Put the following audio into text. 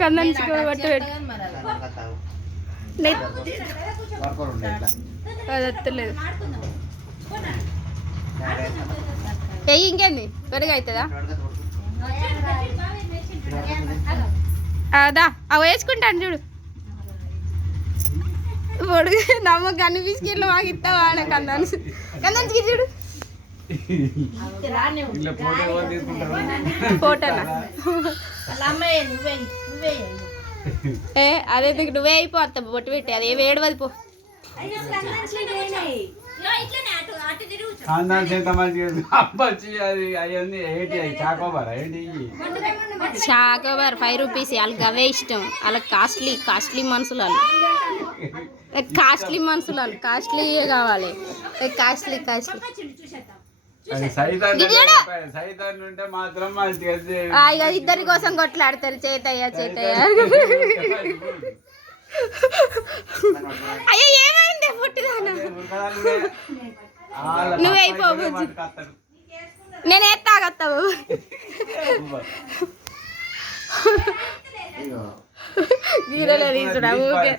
కందంచుకో పట్టు పెట్టు అది వస్తలేదు వెయ్యి ఇంకేంది త్వరగా అవుతుందా అదా అవి వేసుకుంటాను చూడు పొడుగు నమ్మకు అన్ని బిస్కెట్లు మాకు ఇస్తావా కందంచుకి చూడు ఫోటోనా ఏ అదే నువ్వే అయిపోతావు బొట్టు పెట్టి అదే వేడవది పో చాకోబార్ 5 రూపీస్ వాళ్ళకి అవే ఇష్టం వాళ్ళకి కాస్ట్లీ మనుషులు వాళ్ళు కాస్ట్లీయే కావాలి కాస్ట్లీ ఇద్దరి కోసం కొట్లాడతారు చేతయ్య అయ్యో ఏమైంది పుట్టిదానా నువ్వే అయిపోవు నేను తాగత్తావు గీరలే తీసుడా ఊకే